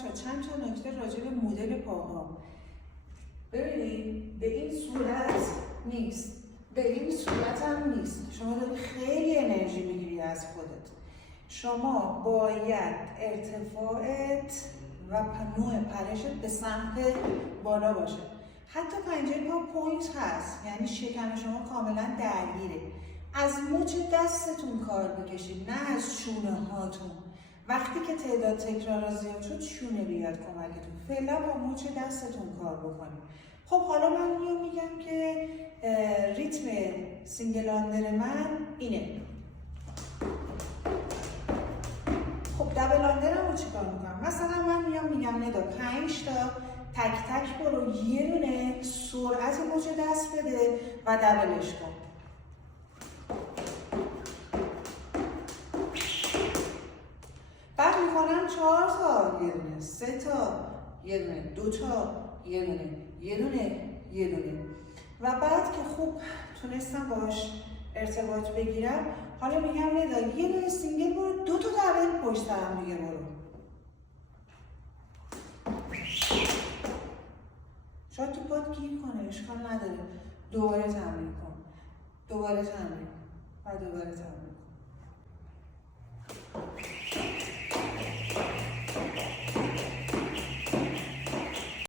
بچه چند تا نکته راجع به مدل پاها. ببینید به این صورت نیست، به این صورت هم نیست. شما داری خیلی انرژی میگیری از خودت. شما باید ارتفاعت و نوع پرشت به سمت بالا باشه. حتی پنجه پا پوینت هست، یعنی شکم شما کاملا درگیره. از مچ دستتون کار بکشید، نه از شونه هاتون. وقتی که تعداد تکرارا زیاد شد شونه بیاد کمکتون. فعلا با مچ دستتون کار بکنید. خب حالا من میگم که ریتم سینگل آندر من اینه. خب دبل آندرم رو چیکار میکنم؟ مثلا من میگم ندا 5 تا تک تک برو، یه دونه سرعت مچ دست بده و دبلش کن. بعد میکنم 4 تا، یه دونه، 3 تا، یه دونه، 2 تا، یه دونه، یه دونه، یه دونه. و بعد که خوب تونستم باش ارتباط بگیرم، حالا میگم ندا یه دونه سینگل برو، 2 تا دبل پشت هم دیگه برو. شاید تو پات گیر کنه، اشکال نداره. دوباره تمرین کن، دوباره تمرین کن و دوباره تمرین کن.